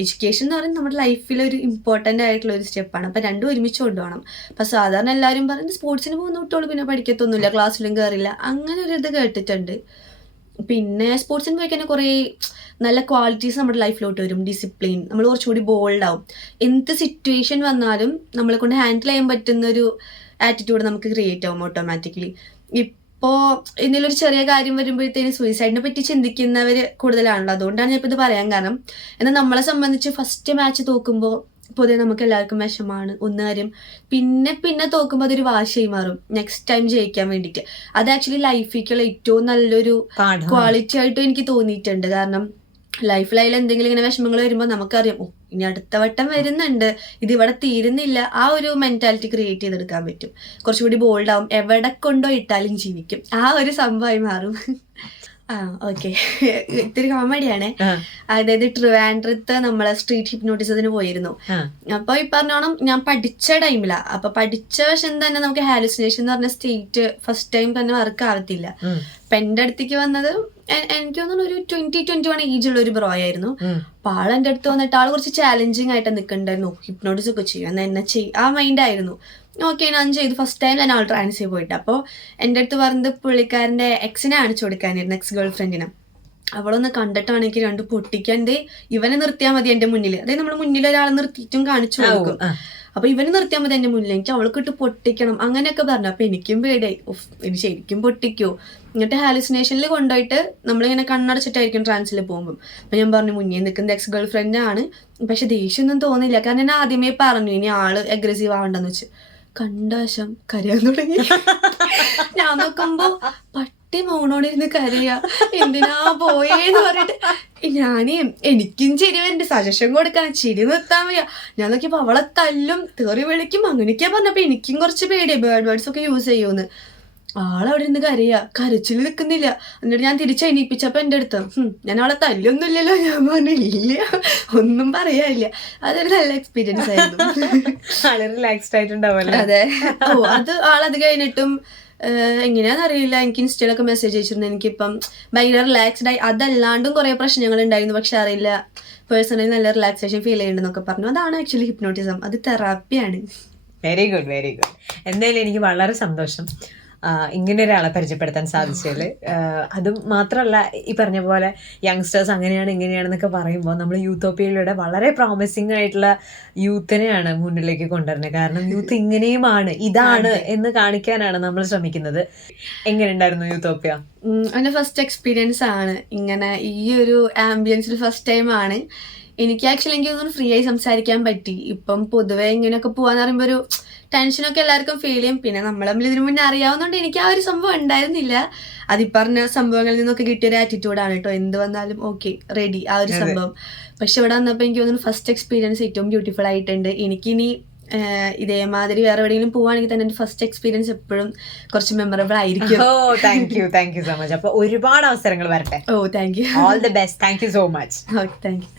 എഡ്യൂക്കേഷൻ എന്ന് പറയുന്നത് നമ്മുടെ ലൈഫിലൊരു ഇമ്പോർട്ടൻ്റ് ആയിട്ടുള്ള ഒരു സ്റ്റെപ്പാണ്. അപ്പം രണ്ടും ഒരുമിച്ച് കൊണ്ടുപോകണം. അപ്പം സാധാരണ എല്ലാവരും പറയുന്നത് സ്പോർട്സിന് പോകുന്ന കുട്ടികൾ പിന്നെ പഠിക്കത്തൊന്നുമില്ല, ക്ലാസ്സിലും കയറില്ല, അങ്ങനെ ഒരു ഇത് കേട്ടിട്ടുണ്ട്. പിന്നെ സ്പോർട്സിന് പോയി കഴിഞ്ഞാൽ കുറേ നല്ല ക്വാളിറ്റീസ് നമ്മുടെ ലൈഫിലോട്ട് വരും. ഡിസിപ്ലിൻ, നമ്മൾ കുറച്ചുകൂടി ബോൾഡ് ആവും. എന്ത് സിറ്റുവേഷൻ വന്നാലും നമ്മളെ കൊണ്ട് ഹാൻഡിൽ ചെയ്യാൻ പറ്റുന്നൊരു ആറ്റിറ്റ്യൂഡ് നമുക്ക് ക്രിയേറ്റ് ആവും ഓട്ടോമാറ്റിക്കലി. ഇപ്പോൾ ഇതിലൊരു ചെറിയ കാര്യം വരുമ്പോഴത്തേന് സൂയിസൈഡിനെ പറ്റി ചിന്തിക്കുന്നവർ കൂടുതലാണല്ലോ. അതുകൊണ്ടാണ് ഞാൻ ഇപ്പോൾ ഇത് പറയാൻ കാരണം. എന്നാൽ നമ്മളെ സംബന്ധിച്ച് ഫസ്റ്റ് മാച്ച് തോക്കുമ്പോൾ പൊതുവെ നമുക്ക് എല്ലാവർക്കും വിഷമാണ് ഒന്ന് കാര്യം. പിന്നെ തോക്കുമ്പോൾ അതൊരു വാശിയായി മാറും നെക്സ്റ്റ് ടൈം ജയിക്കാൻ വേണ്ടിയിട്ട്. അത് ആക്ച്വലി ലൈഫിലേക്കുള്ള ഏറ്റവും നല്ലൊരു ക്വാളിറ്റി ആയിട്ടും എനിക്ക് തോന്നിയിട്ടുണ്ട്. കാരണം ലൈഫിലായാലും എന്തെങ്കിലും ഇങ്ങനെ വിഷമങ്ങൾ വരുമ്പോൾ നമുക്കറിയാം, ഇനി അടുത്ത വട്ടം വരുന്നുണ്ട്, ഇത് ഇവിടെ തീരുന്നില്ല. ആ ഒരു മെന്റാലിറ്റി ക്രിയേറ്റ് ചെയ്തെടുക്കാൻ പറ്റും. കുറച്ചുകൂടി ബോൾഡ് ആവും, എവിടെ കൊണ്ടോ ഇട്ടാലും ജീവിക്കും, ആ ഒരു സംഭവമായി മാറും. ഓക്കെ, ഇത്തിരി കോമഡിയാണ്. അതായത് ട്രിവാൻഡ്രത്ത് നമ്മളെ സ്ട്രീറ്റ് ഹിപ്നോട്ടിസത്തിന് പോയിരുന്നു. അപ്പൊ ഈ പറഞ്ഞോണം ഞാൻ പഠിച്ച ടൈമിലാ. അപ്പൊ പഠിച്ച വശം തന്നെ നമുക്ക് ഹാലുസിനേഷൻ എന്ന് പറഞ്ഞ സ്റ്റേറ്റ് ഫസ്റ്റ് ടൈം തന്നെ വർക്ക് ആവത്തില്ല. അപ്പൊ എന്റെ അടുത്തേക്ക് വന്നത് എനിക്ക് തോന്നുന്നു ഒരു 20-21 ഏജ് ഉള്ള ഒരു ബ്രോ ആയിരുന്നു. അപ്പൊ ആളെന്റെ അടുത്ത് വന്നിട്ട് ആള് കുറച്ച് ചാലഞ്ചിങ് ആയിട്ട് നിൽക്കണ്ടായിരുന്നു. ഹിപ്നോട്ടിസ് ഒക്കെ ചെയ്യും, എന്നാ എന്നെ ആ മൈൻഡായിരുന്നു. ഓക്കെ, ഞാൻ ചെയ്തു. ഫസ്റ്റ് ടൈം ഞാൻ ആൾ ട്രാൻസ് പോയിട്ട്. അപ്പോൾ എൻ്റെ അടുത്ത് പറഞ്ഞത് പുള്ളിക്കാരൻ്റെ എക്സിനെ കാണിച്ചു കൊടുക്കാനായിരുന്നു, എക്സ് ഗേൾ ഫ്രണ്ടിനെ. അവളൊന്ന് കണ്ടിട്ടാണെങ്കിൽ രണ്ട് പൊട്ടിക്കാൻ ഇവനെ നിർത്തിയാൽ മതി എൻ്റെ മുന്നിൽ. അതായത് നമ്മൾ മുന്നിൽ ഒരാളെ നിർത്തിയിട്ടും കാണിച്ചു കൊടുക്കും. അപ്പൊ ഇവന് നിർത്തിയാൽ മതി എൻ്റെ മുന്നിൽ, എനിക്ക് അവൾക്ക് ഇട്ട് പൊട്ടിക്കണം അങ്ങനെയൊക്കെ പറഞ്ഞു. അപ്പൊ എനിക്കും പേടിയായി, ഇനി ശരിക്കും പൊട്ടിക്കോ. എന്നിട്ട് ഹാലുസിനേഷനിൽ കൊണ്ടുപോയിട്ട് നമ്മളിങ്ങനെ കണ്ണടച്ചിട്ടായിരിക്കും ട്രാൻസിൽ പോകുമ്പോൾ. അപ്പൊ ഞാൻ പറഞ്ഞു, മുന്നേ നിൽക്കുന്ന എക്സ് ഗേൾ ഫ്രണ്ട് ആണ്, പക്ഷെ ദേഷ്യമൊന്നും തോന്നില്ല. കാരണം ഞാൻ ആദ്യമേ പറഞ്ഞു ഇനി ആള് അഗ്രസീവ് ആവണ്ടെന്ന് വെച്ച്. കണ്ടാശം കരയാൻ തുടങ്ങി. ഞാൻ നോക്കുമ്പോ പട്ടി മൗണോടിരുന്ന് കരയാ, എന്തിനാ പോയേന്ന് പറഞ്ഞിട്ട്. എനിക്കും ചിരി വരുന്നുണ്ട്, സജഷൻ കൊടുക്കാൻ, ചിരി നിർത്താൻ വയ്യ. ഞാൻ നോക്കിയപ്പോ അവളെ തല്ലും തെറി വിളിക്കും അങ്ങനെയൊക്കെയാ പറഞ്ഞപ്പോ എനിക്കും കുറച്ച് പേടിയായി, ബേർഡ് വേർഡ്സ് ഒക്കെ യൂസ് ചെയ്യുമെന്ന്. ആളവിടെ നിന്ന് കരച്ചിൽ നിൽക്കുന്നില്ല. എന്നിട്ട് ഞാൻ തിരിച്ചെണീപ്പിച്ചപ്പോ എന്റെ അടുത്ത് ഞാൻ അവളെ തല്ലൊന്നുമില്ലല്ലോ. ഞാൻ പറഞ്ഞു ഇല്ല, ഒന്നും പറയാനില്ല. അതൊരു നല്ല എക്സ്പീരിയൻസ് ആയിരുന്നു. റിലാക്സ്ഡ് ആയിട്ടുണ്ടാവല്ലോ. അതെ. അത് ആളത് കഴിഞ്ഞിട്ടും എങ്ങനെയാണെന്നറിയില്ല, എനിക്ക് ഇൻസ്റ്റയിലൊക്കെ മെസ്സേജ് അയച്ചിരുന്നു. എനിക്കിപ്പം ഭയങ്കര റിലാക്സ്ഡ് ആയി. അതല്ലാണ്ടും കുറെ പ്രശ്നങ്ങൾ ഉണ്ടായിരുന്നു, പക്ഷെ അറിയില്ല, പേഴ്സണലി നല്ല റിലാക്സേഷൻ ഫീൽ ചെയ്യുന്നുണ്ടെന്നൊക്കെ പറഞ്ഞു. അതാണ് ആക്ച്വലി ഹിപ്നോട്ടിസം, അത് തെറാപ്പിയാണ്. Very good, very good. എന്തായാലും എനിക്ക് വളരെ സന്തോഷം ഇങ്ങനെ ഒരാളെ പരിചയപ്പെടുത്താൻ സാധിച്ചതില്. അതും മാത്രമല്ല, ഈ പറഞ്ഞ പോലെ യങ്സ്റ്റേഴ്സ് അങ്ങനെയാണ് ഇങ്ങനെയാണെന്നൊക്കെ പറയുമ്പോൾ നമ്മൾ യൂത്തോപ്പിയയിലൂടെ വളരെ പ്രോമിസിങ് ആയിട്ടുള്ള യൂത്തിനെയാണ് മുന്നിലേക്ക് കൊണ്ടുവരുന്നത്. കാരണം യൂത്ത് ഇങ്ങനെയുമാണ്, ഇതാണ് എന്ന് കാണിക്കാനാണ് നമ്മൾ ശ്രമിക്കുന്നത്. എങ്ങനെയുണ്ടായിരുന്നു യൂത്തോപ്പിയ? എൻ്റെ ഫസ്റ്റ് എക്സ്പീരിയൻസ് ആണ് ഇങ്ങനെ ഈ ഒരു ആംബിയൻസിൽ. ഫസ്റ്റ് ടൈം ആണ് എനിക്ക് ആക്ച്വലി എനിക്ക് തോന്നുന്നു ഫ്രീ ആയി സംസാരിക്കാൻ പറ്റി. ഇപ്പം പൊതുവെ ഇങ്ങനെയൊക്കെ പോവാന്ന് പറയുമ്പോൾ ഒരു ടെൻഷനൊക്കെ എല്ലാവർക്കും ഫീൽ ചെയ്യും. പിന്നെ നമ്മൾ തമ്മിൽ ഇതിനു മുന്നേ അറിയാവുന്നതുകൊണ്ട് എനിക്ക് ആ ഒരു സംഭവം ഉണ്ടായിരുന്നില്ല. അത് പറഞ്ഞ സംഭവങ്ങളിൽ നിന്നൊക്കെ കിട്ടിയ ഒരു ആറ്റിറ്റ്യൂഡാണ് കേട്ടോ. എന്ത് വന്നാലും ഓക്കെ, റെഡി, ആ ഒരു സംഭവം. പക്ഷെ ഇവിടെ വന്നപ്പോൾ എനിക്ക് തോന്നുന്നു ഫസ്റ്റ് എക്സ്പീരിയൻസ് ഏറ്റവും ബ്യൂട്ടിഫുൾ ആയിട്ടുണ്ട്. എനിക്കിനി ഇതേമാതിരി വേറെ എവിടെയെങ്കിലും പോവാണെങ്കിൽ തന്നെ എന്റെ ഫസ്റ്റ് എക്സ്പീരിയൻസ് എപ്പോഴും കുറച്ച് മെമ്മറബിൾ ആയിരിക്കും. Thank you so much. അപ്പൊ ഒരുപാട് അവസരങ്ങൾ വരട്ടെ. Thank you. All the best. Thank you so much. Thank you.